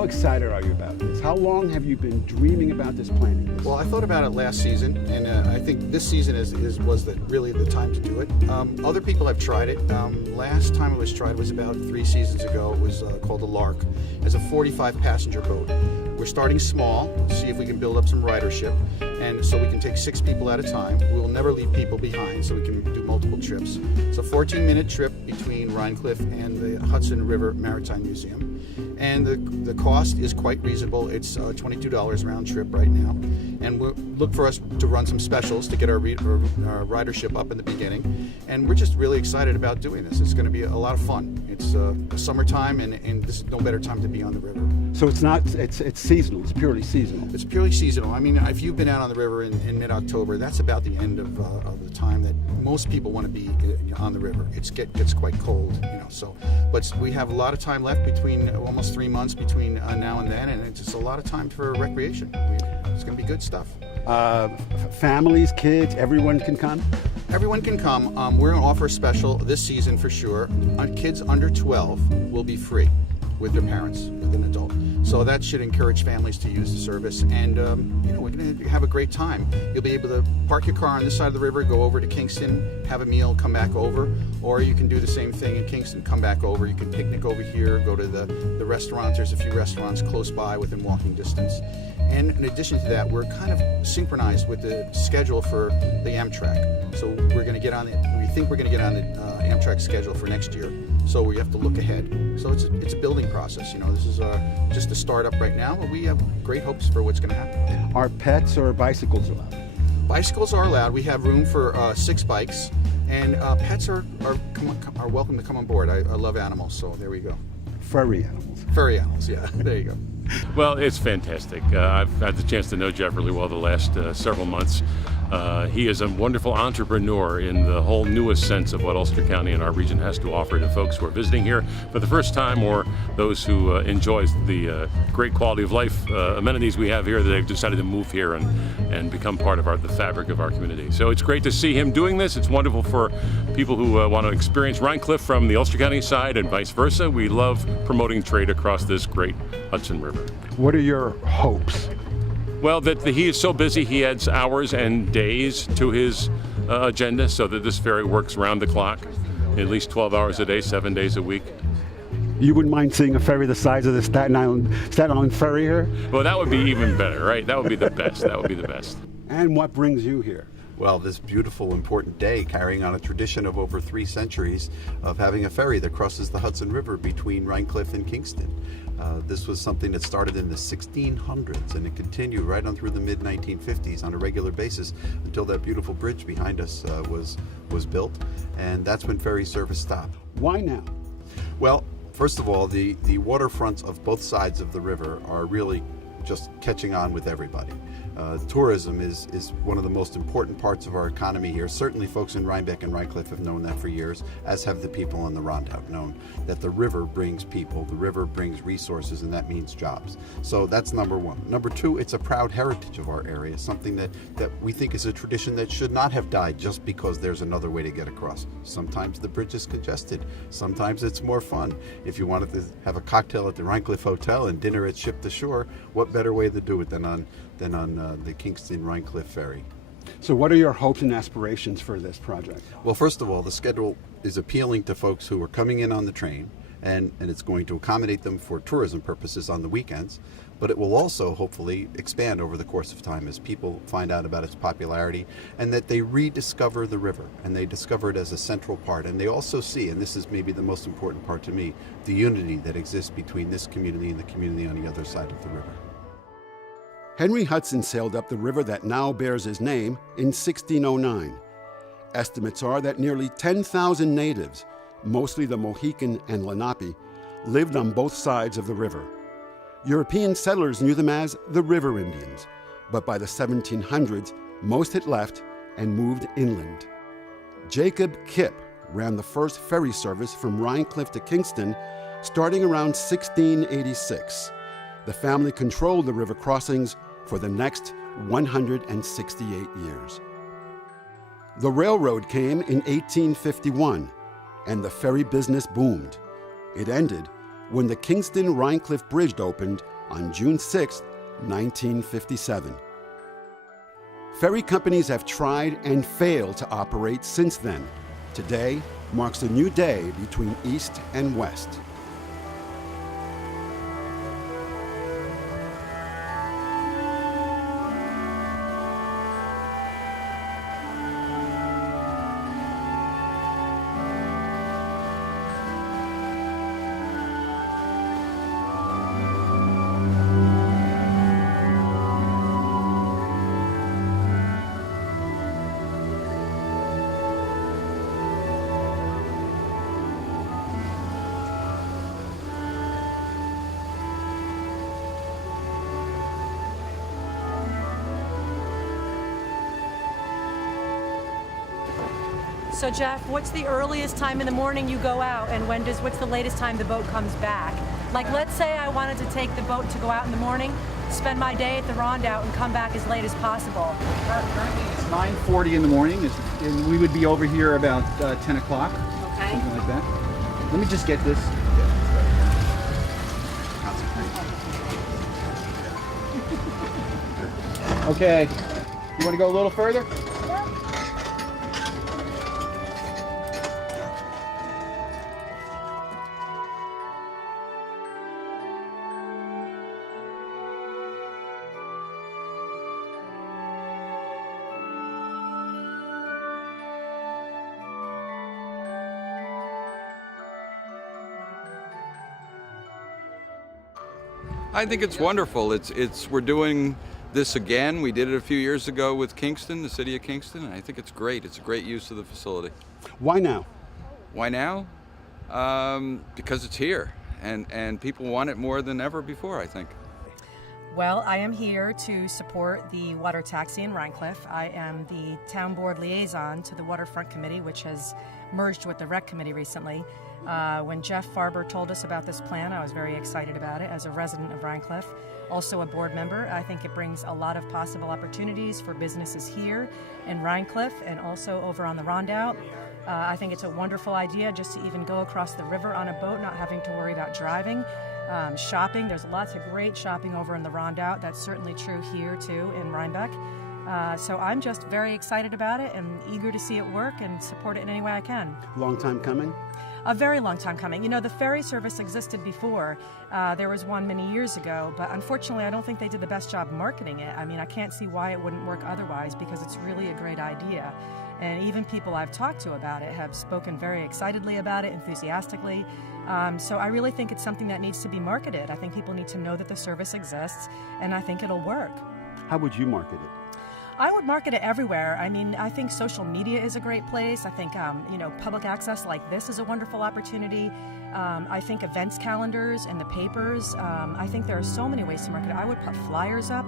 How excited are you about this? How long have you been dreaming about this, planning this? Well, I thought about it last season, and I think this season was really the time to do it. Other people have tried it. Last time it was tried was about 3 seasons ago. It was called the Lark. It's a 45-passenger boat. We're starting small, see if we can build up some ridership, and so we can take 6 people at a time. We'll never leave people behind, so we can do multiple trips. It's a 14-minute trip between Rhinecliff and the Hudson River Maritime Museum, and the cost is quite reasonable. It's $22 round trip right now, and we'll look for us to run some specials to get our ridership up in the beginning, and we're just really excited about doing this. It's going to be a lot of fun. It's summertime, and this is no better time to be on the river. So it's seasonal. It's purely seasonal. It's purely seasonal. I mean, if you've been out on the river in mid-October, that's about the end of the time that most people want to be on the river. It gets quite cold, So, but we have a lot of time left between almost 3 months between now and then, and it's just a lot of time for recreation. It's going to be good stuff. Families, kids, everyone can come? Everyone can come. We're going to offer a special this season for sure. Kids under 12 will be free with their parents, with an adult. So that should encourage families to use the service, and we're going to have a great time. You'll be able to park your car on this side of the river, go over to Kingston, have a meal, come back over, or you can do the same thing in Kingston, come back over. You can picnic over here, go to the restaurants. There's a few restaurants close by within walking distance. And in addition to that, we're kind of synchronized with the schedule for the Amtrak. So we're going to get on it. We think we're going to get on the Amtrak schedule for next year. So we have to look ahead. So it's a building process. This is just a startup right now, but we have great hopes for what's going to happen. Are pets or bicycles allowed? Bicycles are allowed. We have room for 6 bikes, and pets are welcome to come on board. I love animals, so there we go. Furry animals. Furry animals, yeah. There you go. Well, it's fantastic. I've had the chance to know Jeff really well the last several months. He is a wonderful entrepreneur in the whole newest sense of what Ulster County and our region has to offer to folks who are visiting here for the first time, or those who enjoy the great quality of life amenities we have here that they've decided to move here and become part of the fabric of our community. So it's great to see him doing this. It's wonderful for people who want to experience Rhinecliff from the Ulster County side and vice versa. We love promoting trade across this great Hudson River. What are your hopes? Well, that he is so busy, he adds hours and days to his agenda so that this ferry works round the clock, at least 12 hours a day, 7 days a week. You wouldn't mind seeing a ferry the size of the Staten Island ferry here? Well, that would be even better, right? That would be the best. That would be the best. And what brings you here? Well, this beautiful, important day carrying on a tradition of over 3 centuries of having a ferry that crosses the Hudson River between Rhinecliff and Kingston. This was something that started in the 1600s, and it continued right on through the mid-1950s on a regular basis until that beautiful bridge behind us was built, and that's when ferry service stopped. Why now? Well, first of all, the waterfronts of both sides of the river are really just catching on with everybody. Tourism is one of the most important parts of our economy here. Certainly folks in Rhinebeck and Rhinecliff have known that for years, as have the people on the Rhond have known that the river brings people, the river brings resources, and that means jobs. So that's number one. Number two, it's a proud heritage of our area, something that we think is a tradition that should not have died just because there's another way to get across. Sometimes the bridge is congested. Sometimes it's more fun. If you wanted to have a cocktail at the Rhinecliff Hotel and dinner at Ship to Shore, what better way to do it than on the Kingston Rhinecliff ferry. So what are your hopes and aspirations for this project? Well, first of all, the schedule is appealing to folks who are coming in on the train, and it's going to accommodate them for tourism purposes on the weekends, but it will also hopefully expand over the course of time as people find out about its popularity and that they rediscover the river and they discover it as a central part, and they also see, and this is maybe the most important part to me, the unity that exists between this community and the community on the other side of the river. Henry Hudson sailed up the river that now bears his name in 1609. Estimates are that nearly 10,000 natives, mostly the Mohican and Lenape, lived on both sides of the river. European settlers knew them as the River Indians, but by the 1700s, most had left and moved inland. Jacob Kipp ran the first ferry service from Rhinecliff to Kingston starting around 1686. The family controlled the river crossings for the next 168 years. The railroad came in 1851, and the ferry business boomed. It ended when the Kingston Rhinecliff Bridge opened on June 6, 1957. Ferry companies have tried and failed to operate since then. Today marks a new day between East and West. So Jeff, what's the earliest time in the morning you go out, and what's the latest time the boat comes back? Like, let's say I wanted to take the boat to go out in the morning, spend my day at the Rondout and come back as late as possible. Currently it's 9:40 in the morning, and we would be over here about 10 o'clock, Okay. something like that. Let me just get this. Okay, you want to go a little further? I think it's wonderful. We're doing this again. We did it a few years ago with Kingston, the city of Kingston, and I think it's great. It's a great use of the facility. Why now? Why now? Because it's here, and people want it more than ever before, I think. Well, I am here to support the water taxi in Rhinecliff. I am the town board liaison to the waterfront committee, which has merged with the rec committee recently. When Jeff Farber told us about this plan, I was very excited about it as a resident of Rhinecliff. Also a board member, I think it brings a lot of possible opportunities for businesses here in Rhinecliff and also over on the Rondout. I think it's a wonderful idea just to even go across the river on a boat, not having to worry about driving. Shopping, there's lots of great shopping over in the Rondout. That's certainly true here too in Rhinebeck. So I'm just very excited about it and eager to see it work and support it in any way I can. Long time coming? A very long time coming. You know, the ferry service existed before. There was one many years ago, but unfortunately I don't think they did the best job marketing it. I mean, I can't see why it wouldn't work otherwise because it's really a great idea. And even people I've talked to about it have spoken very excitedly about it, enthusiastically. So I really think it's something that needs to be marketed. I think people need to know that the service exists, and I think it'll work. How would you market it? I would market it everywhere. I mean, I think social media is a great place. I think, public access like this is a wonderful opportunity. I think events calendars and the papers. I think there are so many ways to market it. I would put flyers up,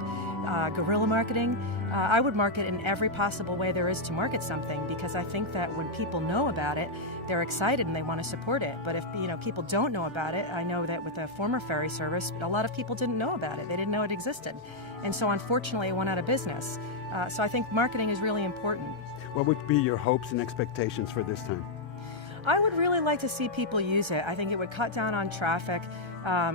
guerrilla marketing. I would market in every possible way there is to market something because I think that when people know about it, they're excited and they want to support it. But if people don't know about it, I know that with the former ferry service, a lot of people didn't know about it. They didn't know it existed. And so unfortunately it went out of business. So I think marketing is really important. What would be your hopes and expectations for this time? I would really like to see people use it. I think it would cut down on traffic,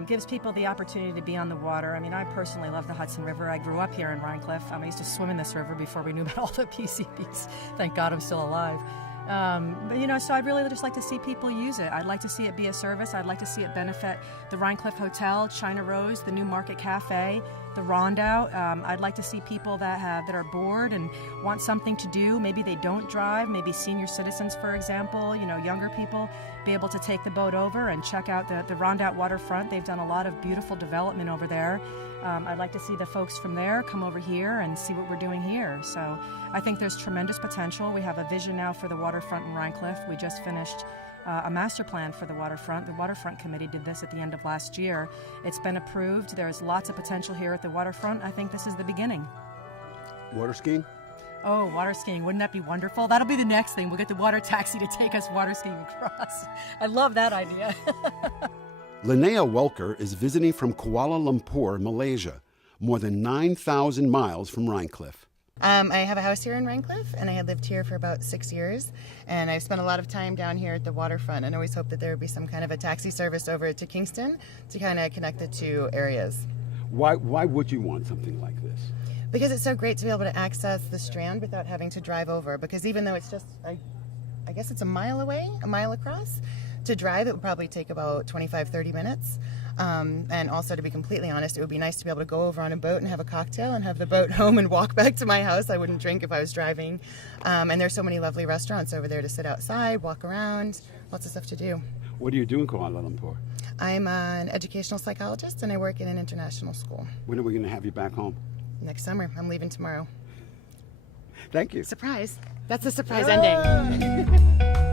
gives people the opportunity to be on the water. I mean, I personally love the Hudson River. I grew up here in Rhinecliff. I used to swim in this river before we knew about all the PCBs. Thank God I'm still alive. So I'd really just like to see people use it. I'd like to see it be a service. I'd like to see it benefit the Rhinecliff Hotel, China Rose, the New Market Cafe, the Rondout. I'd like to see people that are bored and want something to do. Maybe they don't drive. Maybe senior citizens, for example, younger people, be able to take the boat over and check out the Rondout waterfront. They've done a lot of beautiful development over there. I'd like to see the folks from there come over here and see what we're doing here. So I think there's tremendous potential. We have a vision now for the waterfront in Rhinecliff. We just finished a master plan for the waterfront. The waterfront committee did this at the end of last year. It's been approved. There's lots of potential here at the waterfront. I think this is the beginning. Water skiing? Oh, water skiing. Wouldn't that be wonderful? That'll be the next thing. We'll get the water taxi to take us water skiing across. I love that idea. Linnea Welker is visiting from Kuala Lumpur, Malaysia, more than 9,000 miles from Rhinecliff. I have a house here in Rhinecliff, and I had lived here for about 6 years, and I've spent a lot of time down here at the waterfront, and always hoped that there would be some kind of a taxi service over to Kingston to kind of connect the two areas. Why would you want something like this? Because it's so great to be able to access the Strand without having to drive over. Because even though it's just, I guess it's a mile away, a mile across, to drive it would probably take about 25-30 minutes. And also, to be completely honest, it would be nice to be able to go over on a boat and have a cocktail and have the boat home and walk back to my house. I wouldn't drink if I was driving. And there's so many lovely restaurants over there to sit outside, walk around, lots of stuff to do. What do you do in Kuala Lumpur? I'm an educational psychologist and I work in an international school. When are we going to have you back home? Next summer. I'm leaving tomorrow. Thank you. Surprise. That's a surprise ending.